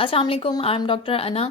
अस्सलाम वालेकुम। I am doctor अना,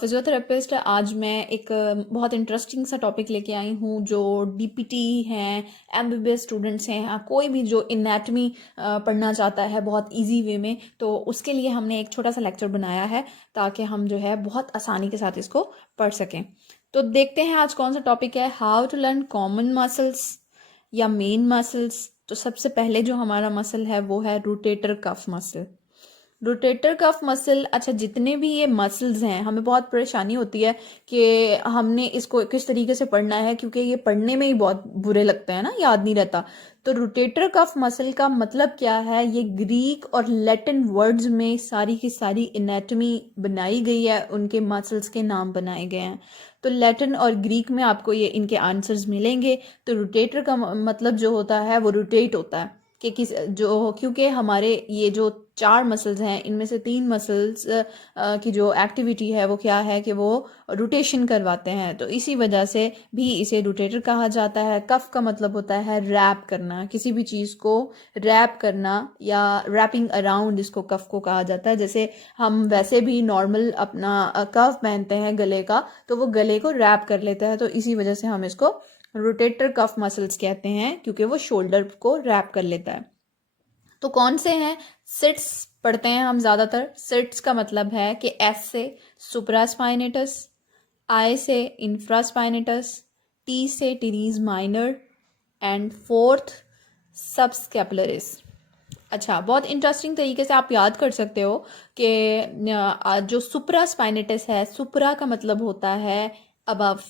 फिज़ियोथेरेपिस्ट। आज मैं एक बहुत इंटरेस्टिंग सा टॉपिक लेके आई हूँ। जो डीपीटी हैं, एमबीबीएस स्टूडेंट्स हैं, कोई भी जो इनैटमी पढ़ना चाहता है बहुत इजी वे में, तो उसके लिए हमने एक छोटा सा लेक्चर बनाया है ताकि हम जो है बहुत आसानी के साथ इसको पढ़ सकें। तो देखते हैं आज कौन सा टॉपिक है, how to learn common muscles या मेन मसल्स। तो सबसे पहले जो हमारा मसल है वो है rotator cuff muscle. Rotator cuff muscle, अच्छा, जितने भी ये मसल्स हैं हमें बहुत परेशानी होती है कि हमने इसको किस तरीके से पढ़ना है, क्योंकि ये पढ़ने में ही बहुत बुरे लगते हैं ना, याद नहीं रहता। तो रोटेटर कफ मसल का मतलब क्या है, ये ग्रीक और लैटिन वर्ड्स में सारी की सारी एनाटॉमी बनाई गई है, उनके मसल्स के नाम बनाए गए हैं। तो लैटिन और ग्रीक में आपको ये इनके आंसर्स मिलेंगे। तो रोटेटर का मतलब जो होता है वो रोटेट होता है कि किस जो, क्योंकि हमारे ये जो 4 मसल्स हैं इनमें से 3 मसल्स की जो एक्टिविटी है वो क्या है कि वो रोटेशन करवाते हैं, तो इसी वजह से भी इसे रोटेटर कहा जाता है। कफ का मतलब होता है रैप करना, किसी भी चीज़ को रैप करना या रैपिंग अराउंड, इसको कफ को कहा जाता है। जैसे हम वैसे भी नॉर्मल अपना कफ पहनते हैं गले का, तो वो गले को रैप कर लेता है, तो इसी वजह से हम इसको रोटेटर कफ मसल्स कहते हैं, क्योंकि वो शोल्डर को रैप कर लेता है। तो कौन से हैं, सिट्स पढ़ते हैं हम ज़्यादातर। सिट्स का मतलब है कि एस से सुप्रास्पाइनेटस, आई से इंफ्रास्पाइनेटस, टी से teres minor, and fourth subscapularis. अच्छा, बहुत इंटरेस्टिंग तरीके से आप याद कर सकते हो कि जो सुप्रास्पाइनेटस है, सुप्रा का मतलब होता है अबव,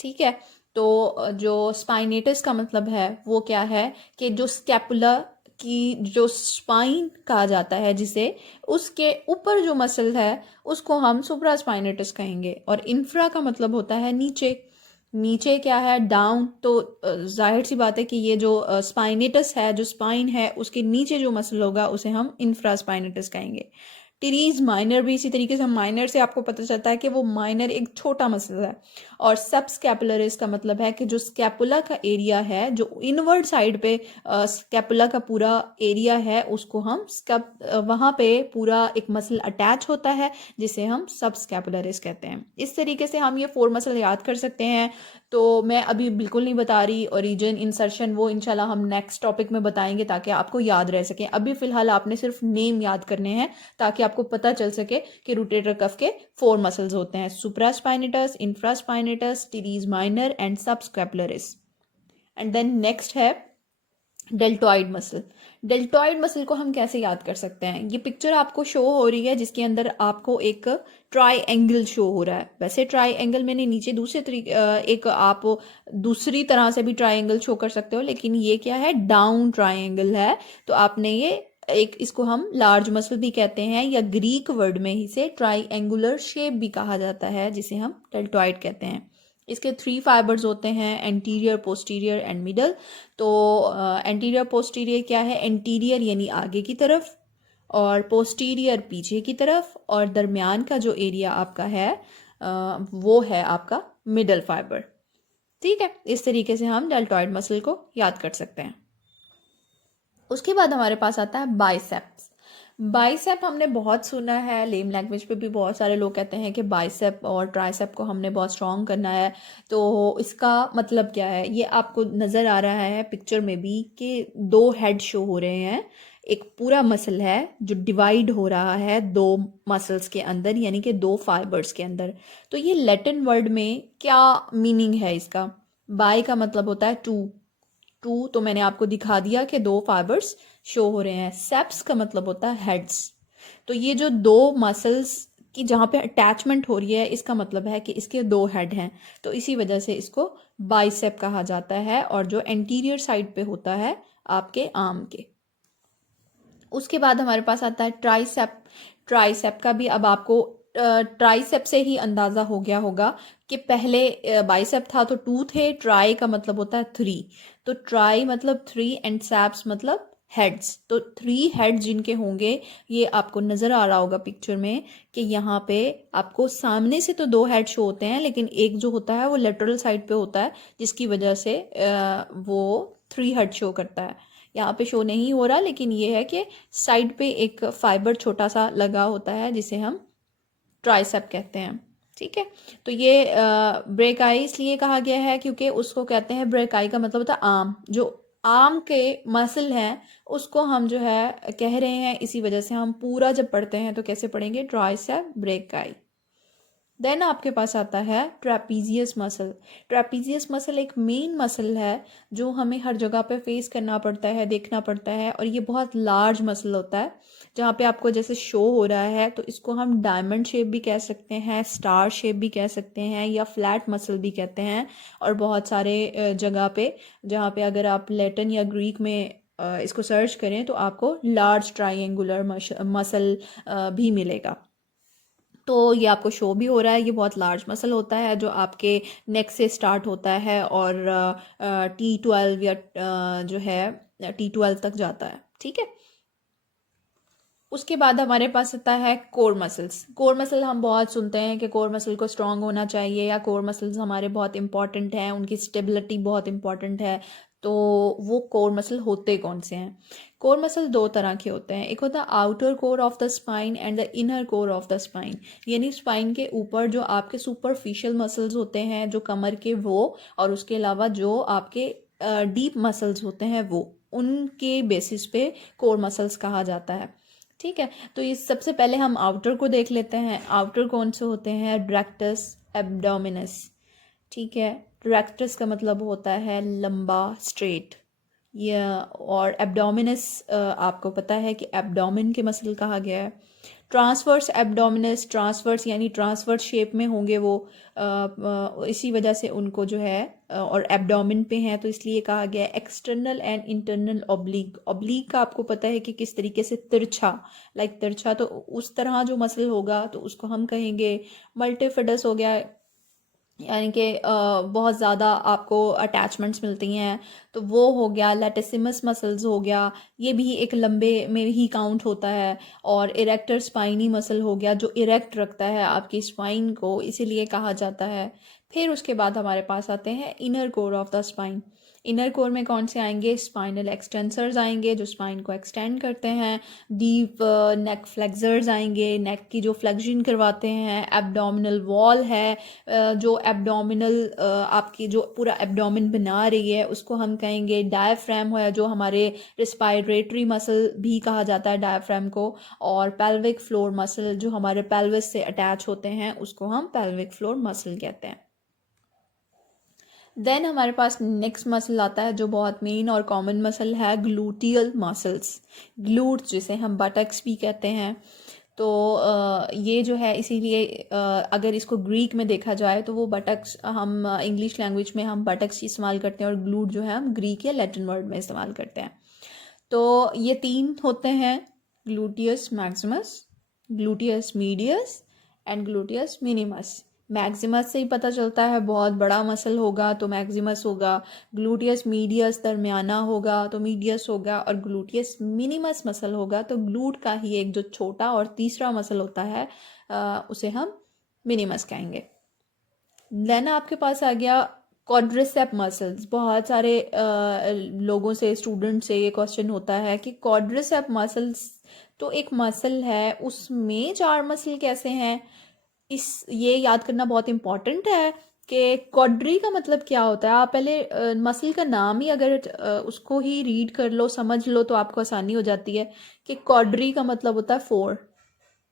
ठीक है। तो जो स्पाइनेटस का मतलब है वो क्या है कि जो स्कैपुला की जो स्पाइन कहा जाता है, जिसे उसके ऊपर जो मसल है उसको हम सुप्रास्पाइनेटस कहेंगे। और इंफ्रा का मतलब होता है नीचे। नीचे क्या है, डाउन। तो जाहिर सी बात है कि ये जो स्पाइनेटस है, जो स्पाइन है, उसके नीचे जो मसल होगा उसे हम इंफ्रास्पाइनेटस कहेंगे। टीरीज माइनर भी इसी तरीके से, माइनर से आपको पता चलता है कि वो माइनर एक छोटा मसल है। और सब स्कैपुलरिस का मतलब है कि जो स्कैपुला का एरिया है, जो इनवर्ड साइड पे स्कैपुला का पूरा एरिया है, उसको हम वहाँ पे पूरा एक मसल अटैच होता है जिसे हम सब स्कैपुलरिस कहते हैं। इस तरीके से हम ये 4 मसल याद कर सकते हैं। तो मैं अभी बिल्कुल नहीं बता रही ओरिजिन इंसर्शन, वो इंशाल्लाह हम नेक्स्ट टॉपिक में बताएंगे ताकि आपको याद रह सके। अभी फिलहाल आपने सिर्फ नेम याद करने हैं ताकि आपको पता चल सके कि रोटेटर कफ के 4 मसल्स होते हैं, supraspinatus, infraspinatus, teres minor and subscapularis. And then next है डेल्टॉइड मसल। डेल्टॉइड मसल को हम कैसे याद कर सकते हैं, ये पिक्चर आपको शो हो रही है जिसके अंदर आपको एक ट्राई एंगल शो हो रहा है। वैसे ट्राई एंगल मैंने नीचे दूसरे तरीके एक आप दूसरी तरह से भी ट्राई एंगल शो कर सकते हो, लेकिन ये क्या है, डाउन ट्राई एंगल है। तो आपने ये एक, इसको हम लार्ज मसल भी कहते हैं, या ग्रीक वर्ड में ही से ट्राई एंगुलर शेप भी कहा जाता है, जिसे हम डेल्टॉइड कहते हैं। इसके 3 फाइबर्स होते हैं, एंटीरियर, पोस्टीरियर एंड मिडल। तो एंटीरियर पोस्टीरियर क्या है, एंटीरियर यानी आगे की तरफ, और पोस्टीरियर पीछे की तरफ, और दरमियान का जो एरिया आपका है वो है आपका मिडल फाइबर। ठीक है, इस तरीके से हम डेल्टॉइड मसल को याद कर सकते हैं। उसके बाद हमारे पास आता है बाइसेप्स। बाइसेप हमने बहुत सुना है, लेम लैंग्वेज पे भी बहुत सारे लोग कहते हैं कि बाइसेप और ट्राइसेप को हमने बहुत स्ट्रॉन्ग करना है। तो इसका मतलब क्या है, ये आपको नज़र आ रहा है पिक्चर में भी कि 2 हेड शो हो रहे हैं। एक पूरा मसल है जो डिवाइड हो रहा है 2 मसल्स के अंदर, यानी कि 2 फाइबर्स के अंदर। तो ये लैटिन वर्ड में क्या मीनिंग है इसका, बाई का मतलब होता है 2, तो मैंने आपको दिखा दिया कि 2 फाइबर्स शो हो रहे हैं। सेप्स का मतलब होता है हेड्स। तो ये जो 2 मसल्स की जहाँ पे अटैचमेंट हो रही है, इसका मतलब है कि इसके 2 हेड हैं, तो इसी वजह से इसको बाइसेप कहा जाता है। और जो एंटीरियर साइड पे होता है आपके आर्म के। उसके बाद हमारे पास आता है ट्राइसेप। ट्राइसेप का भी अब आपको ट्राइसेप से ही अंदाजा हो गया होगा कि पहले बाइसेप था तो 2 थे, ट्राई का मतलब होता है 3। तो ट्राई मतलब 3 एंड सेप्स मतलब हेड्स। तो 3 हेड जिनके होंगे, ये आपको नजर आ रहा होगा पिक्चर में कि यहाँ पे आपको सामने से तो 2 हेड शो होते हैं, लेकिन एक जो होता है वो लेटरल साइड पे होता है, जिसकी वजह से वो 3 हेड शो करता है। यहाँ पे शो नहीं हो रहा, लेकिन ये है कि साइड पे एक फाइबर छोटा सा लगा होता है जिसे हम ट्राइसेप कहते हैं। ठीक है, तो ये ब्रेकाई इसलिए कहा गया है क्योंकि उसको कहते हैं, ब्रेकाई का मतलब होता है आर्म, जो आर्म के मसल हैं उसको हम जो है कह रहे हैं, इसी वजह से हम पूरा जब पढ़ते हैं तो कैसे पढ़ेंगे, ट्राइसेप ब्रेकाई। देन आपके पास आता है ट्रेपीजियस मसल। ट्रेपीजियस मसल एक मेन मसल है जो हमें हर जगह पे फेस करना पड़ता है, देखना पड़ता है, और ये बहुत लार्ज मसल होता है। जहाँ पे आपको जैसे शो हो रहा है तो इसको हम डायमंड शेप भी कह सकते हैं, स्टार शेप भी कह सकते हैं, या फ्लैट मसल भी कहते हैं। और बहुत सारे जगह पे, जहाँ पे अगर आप लैटिन या ग्रीक में इसको सर्च करें तो आपको लार्ज ट्राइंगुलर मसल भी मिलेगा। तो ये आपको शो भी हो रहा है, ये बहुत लार्ज मसल होता है जो आपके नेक से स्टार्ट होता है और T12 या जो है T12 तक जाता है। ठीक है, उसके बाद हमारे पास आता है कोर मसल्स। कोर मसल हम बहुत सुनते हैं कि कोर मसल को स्ट्रांग होना चाहिए, या कोर मसल्स हमारे बहुत इंपॉर्टेंट हैं, उनकी स्टेबिलिटी बहुत इंपॉर्टेंट है। तो वो कोर मसल होते कौन से हैं? कोर मसल दो तरह के होते हैं, एक होता है outer core of the spine and the inner core of the spine. यानी स्पाइन के ऊपर जो आपके सुपरफिशियल मसल्स होते हैं, जो कमर के, वो, और उसके अलावा जो आपके डीप मसल्स होते हैं वो, उनके बेसिस पे कोर मसल्स कहा जाता है। ठीक है, तो इस सबसे पहले हम आउटर को देख लेते हैं। आउटर कौन से होते हैं? Rectus, abdominis. ठीक है, रेक्टस का मतलब होता है लंबा, स्ट्रेट। या और एब्डोमिनस, आपको पता है कि एब्डोमिन के मसल कहा गया है। ट्रांसवर्स एब्डोमिनस, ट्रांसवर्स यानी ट्रांसवर्स शेप में होंगे वो, इसी वजह से उनको जो है और एब्डोमिन पे हैं तो इसलिए कहा गया है। External and internal oblique. Oblique का आपको पता है कि किस तरीके से, तिरछा, लाइक तिरछा, तो उस तरह जो मसल होगा तो उसको हम कहेंगे। मल्टीफिडस हो गया, यानी कि बहुत ज़्यादा आपको अटैचमेंट्स मिलती हैं, तो वो हो गया। लैटिसिमस मसल्स हो गया, ये भी एक लंबे में ही काउंट होता है। और इरेक्टर स्पाइनी मसल हो गया, जो इरेक्ट रखता है आपकी स्पाइन को, इसीलिए कहा जाता है। फिर उसके बाद हमारे पास आते हैं inner core of the spine. Inner core में कौन से आएंगे? स्पाइनल एक्सटेंसर्स आएंगे, जो स्पाइन को एक्सटेंड करते हैं। डीप नेक फ्लेक्सर्स आएंगे, नेक की जो फ्लेक्शन करवाते हैं। एब्डोमिनल वॉल है, जो एब्डोमिनल आपकी जो पूरा एब्डोमिन बना रही है उसको हम कहेंगे। डायफ्राम है, जो हमारे रिस्पायरेटरी मसल भी कहा जाता है डायफ्राम को। और पेल्विक फ्लोर मसल, जो हमारे पेल्विस से अटैच होते हैं, उसको हम पेल्विक फ्लोर मसल कहते हैं। देन हमारे पास नेक्स्ट मसल आता है जो बहुत मेन और कॉमन मसल है, ग्लूटियल मसल्स। ग्लूट्स जिसे हम बटक्स भी कहते हैं। तो ये जो है, इसीलिए अगर इसको ग्रीक में देखा जाए तो वो बटक्स, हम इंग्लिश लैंग्वेज में हम बटक्स इस्तेमाल करते हैं, और ग्लूट जो है हम ग्रीक या लैटिन वर्ड में इस्तेमाल करते हैं। तो ये तीन होते हैं, gluteus Maximus, gluteus medius and gluteus minimus. Maximus से ही पता चलता है बहुत बड़ा मसल होगा तो मैक्सिमस होगा, ग्लूटियस मीडियस दरमियाना होगा तो मीडियस होगा, और ग्लूटियस मिनिमस मसल होगा तो ग्लूट का ही एक जो छोटा और तीसरा मसल होता है उसे हम मिनिमस कहेंगे। देन आपके पास आ गया क्वाड्रिसेप मसल्स। बहुत सारे लोगों से, स्टूडेंट से ये क्वेश्चन होता है कि क्वाड्रिसेप मसल्स तो एक मसल है, उसमें चार मसल कैसे हैं? ये याद करना बहुत इंपॉर्टेंट है कि क्वाड्री का मतलब क्या होता है। आप पहले मसल का नाम ही अगर उसको ही रीड कर लो, समझ लो, तो आपको आसानी हो जाती है कि क्वाड्री का मतलब होता है 4।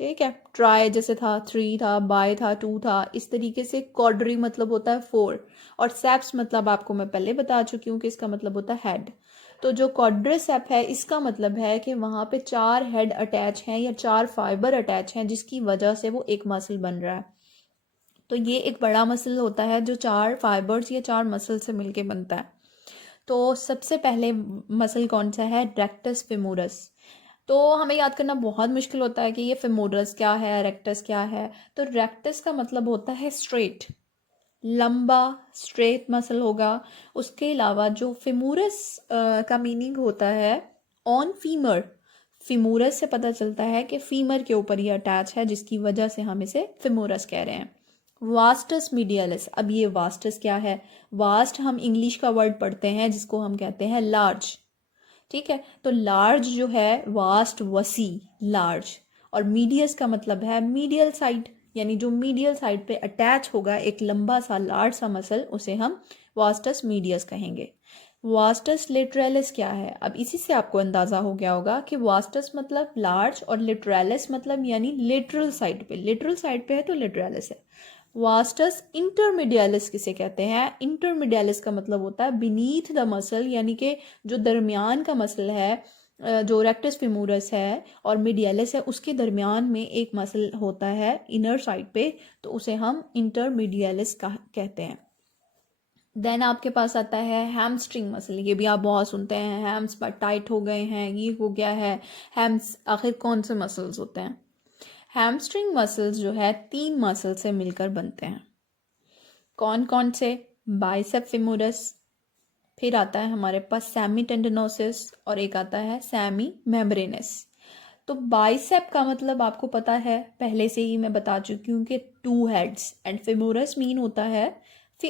ठीक है, ट्राई जैसे था 3 था, बाय था 2 था, इस तरीके से क्वाड्री मतलब होता है 4। और सेप्स मतलब आपको मैं पहले बता चुकी हूँ कि इसका मतलब होता है हेड। तो जो क्वाड्रिसेप है, इसका मतलब है कि वहाँ पे 4 हेड अटैच हैं या 4 फाइबर अटैच हैं, जिसकी वजह से वो एक मसल बन रहा है। तो ये एक बड़ा मसल होता है जो 4 फाइबर्स या 4 मसल से मिलके बनता है। तो सबसे पहले मसल कौन सा है? Rectus femoris. तो हमें याद करना बहुत मुश्किल होता है कि ये फेमोरस क्या है, रेक्टस क्या है। तो रेक्टस का मतलब होता है स्ट्रेट, लंबा, स्ट्रेट मसल होगा। उसके अलावा जो फेमोरस का मीनिंग होता है ऑन फीमर। फीमोरस से पता चलता है कि फीमर के ऊपर ये अटैच है, जिसकी वजह से हम इसे फेमोरस कह रहे हैं। वास्टस मीडियलिस। अब ये वास्टस क्या है? वास्ट हम इंग्लिश का वर्ड पढ़ते हैं जिसको हम कहते हैं लार्ज। ठीक है, तो लार्ज जो है, वास्ट, वसी, लार्ज। और मीडियस का मतलब है मीडियल साइड, यानी जो मीडियल साइड पे अटैच होगा एक लंबा सा लार्ज सा मसल, उसे हम वास्टस मीडियस कहेंगे। वास्टस लिटरेलिस क्या है? अब इसी से आपको अंदाज़ा हो गया होगा कि वास्टस मतलब लार्ज और लिटरेलिस मतलब यानी लिटरल साइड पे, लिटरल साइड पे है तो लिटरेलिस है। वास्टस इंटरमीडियलिस किसे कहते हैं? इंटरमीडियलिस का मतलब होता है बीनीथ द मसल, यानी कि जो दरमियान का मसल है, जो रेक्टस फिमोरस है और मिडियलिस है, उसके दरमियान में एक मसल होता है इनर साइड पे, तो उसे हम इंटरमीडियलिस कहते हैं। देन आपके पास आता है हैमस्ट्रिंग मसल। ये भी आप बहुत सुनते हैं, हैम्स पर टाइट हो गए हैं, ये हो गया है। हैम्स आखिर कौन से मसल्स होते हैं? हैमस्ट्रिंग मसल्स जो है 3 मसल से मिलकर बनते हैं। कौन कौन से? बाइसेप फेमोरस, फिर आता है हमारे पास सैमी टेंडनोसिस और एक आता है सैमी मेम्ब्रेनस। तो बाइसेप का मतलब आपको पता है, पहले से ही मैं बता चुकी हूँ कि 2 हेड्स, एंड फेमोरस मीन होता है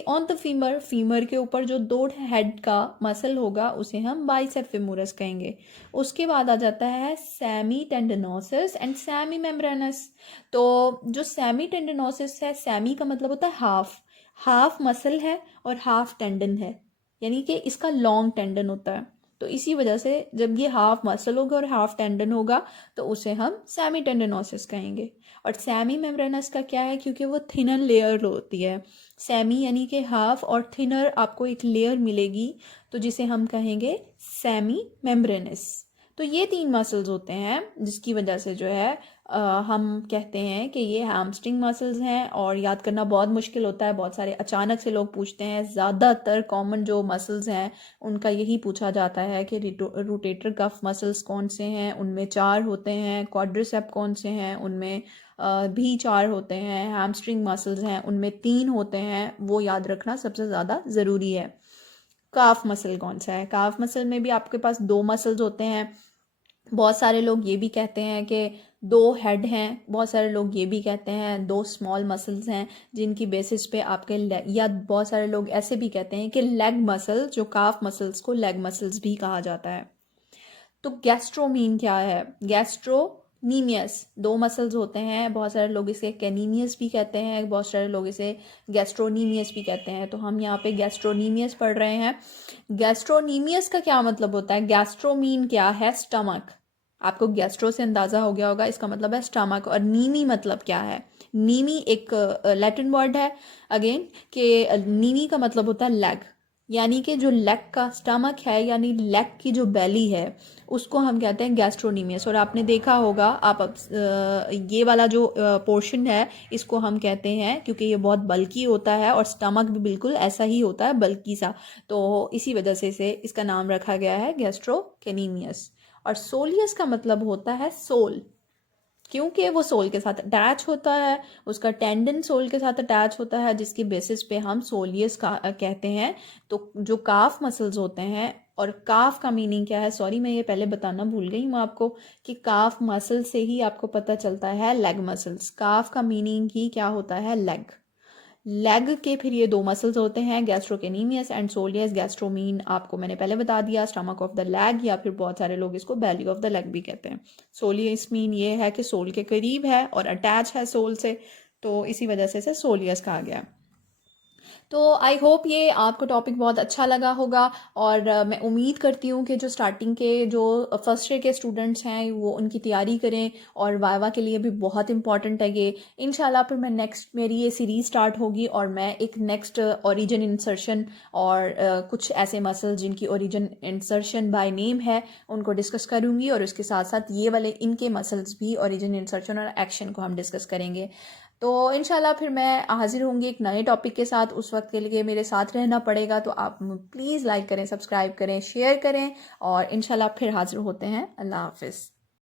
ऑन द फीमर, फीमर के ऊपर जो 2 हेड का मसल होगा उसे हम बाइसेप फेमोरस कहेंगे। उसके बाद आ जाता है सैमी टेंडनोसिस एंड सैमी मेम्ब्रेनस। तो जो सैमी टेंडनोसिस है, सैमी का मतलब होता है हाफ, हाफ मसल है और हाफ टेंडन है, यानी कि इसका लॉन्ग टेंडन होता है। तो इसी वजह से जब ये हाफ मसल होगा और हाफ टेंडन होगा तो उसे हम सैमी टेंडनोसिस कहेंगे। और सैमी मेम्ब्रेनस का क्या है? क्योंकि वो थिनर लेयर होती है, सैमी यानी कि हाफ और थिनर आपको एक लेयर मिलेगी, तो जिसे हम कहेंगे सैमी मेम्ब्रेनस। तो ये 3 मसल्स होते हैं जिसकी वजह से जो है हम कहते हैं कि ये हैमस्ट्रिंग मसल्स हैं। और याद करना बहुत मुश्किल होता है, बहुत सारे अचानक से लोग पूछते हैं। ज़्यादातर कॉमन जो मसल्स हैं उनका यही पूछा जाता है कि रोटेटर कफ मसल्स कौन से हैं, उनमें 4 होते हैं। क्वाड्रिसेप कौन से हैं, उनमें भी 4 होते हैं। हैमस्ट्रिंग मसल्स हैं, उनमें 3 होते हैं। वो याद रखना सबसे ज़्यादा ज़रूरी है। काफ मसल कौन सा है? काफ मसल में भी आपके पास 2 मसल्स होते हैं। बहुत सारे लोग ये भी कहते हैं कि 2 हेड हैं, बहुत सारे लोग ये भी कहते हैं 2 स्मॉल मसल्स हैं, जिनकी बेसिस पे आपके या बहुत सारे लोग ऐसे भी कहते हैं कि लेग मसल, जो काफ मसल्स को लेग मसल्स भी कहा जाता है। तो गैस्ट्रोमीन क्या है? गैस्ट्रोनीमियस 2 मसल्स होते हैं, बहुत सारे लोग इसे कैनीमियस भी कहते हैं, बहुत सारे लोग इसे गैस्ट्रोनीमियस भी कहते हैं। तो हम यहाँ पे गैस्ट्रोनीमियस पढ़ रहे हैं। गैस्ट्रोनीमियस का क्या मतलब होता है? गैस्ट्रोमीन क्या है? स्टमक। आपको गैस्ट्रो से अंदाजा हो गया होगा, इसका मतलब है स्टमक। और नीमी मतलब क्या है? नीमी एक लैटिन वर्ड है अगेन, कि नीमी का मतलब होता है लेग, यानी कि जो लेग का स्टमक है, यानी लेग की जो बेली है, उसको हम कहते हैं गैस्ट्रोनीमियस। और आपने देखा होगा, आप ये वाला जो पोर्शन है इसको हम कहते हैं, क्योंकि ये बहुत बल्की होता है और स्टमक भी बिल्कुल ऐसा ही होता है, बल्की सा, तो इसी वजह से इसे इसका नाम रखा गया है गैस्ट्रोकेनीमियस। और सोलियस का मतलब होता है सोल, क्योंकि वो सोल के साथ अटैच होता है, उसका टेंडन सोल के साथ अटैच होता है, जिसकी बेसिस पे हम सोलियस का कहते हैं। तो जो काफ मसल्स होते हैं, और काफ का मीनिंग क्या है, सॉरी मैं ये पहले बताना भूल गई हूँ आपको, कि काफ मसल से ही आपको पता चलता है लेग मसल्स। काफ का मीनिंग ही क्या होता है? लेग। लेग के फिर ये 2 मसल्स होते हैं, गैस्ट्रोकेनीमियस एंड सोलियस। गैस्ट्रोमीन आपको मैंने पहले बता दिया, स्टमक ऑफ द लेग, या फिर बहुत सारे लोग इसको बैली ऑफ द लेग भी कहते हैं। सोलियस मीन ये है कि सोल के करीब है और अटैच है सोल से, तो इसी वजह से इसे सोलियस कहा गया। तो आई होप ये आपको टॉपिक बहुत अच्छा लगा होगा। और मैं उम्मीद करती हूँ कि जो स्टार्टिंग के जो फर्स्ट ईयर के स्टूडेंट्स हैं वो उनकी तैयारी करें, और वाइवा के लिए भी बहुत इंपॉर्टेंट है ये। इंशाल्लाह फिर मैं नेक्स्ट, मेरी ये सीरीज़ स्टार्ट होगी और मैं एक नेक्स्ट ओरिजिन इंसर्शन और कुछ ऐसे मसल्स जिनकी ओरिजिन इंसर्शन बाय नेम है उनको डिस्कस करूँगी, और उसके साथ साथ ये वाले इनके मसल्स भी, ओरिजिन इंसर्शन और एक्शन को हम डिस्कस करेंगे। तो इंशाल्लाह फिर मैं हाजिर होंगी एक नए टॉपिक के साथ। उस वक्त के लिए मेरे साथ रहना पड़ेगा, तो आप प्लीज़ लाइक करें, सब्सक्राइब करें, शेयर करें, और इंशाल्लाह फिर हाजिर होते हैं। अल्लाह हाफिज़।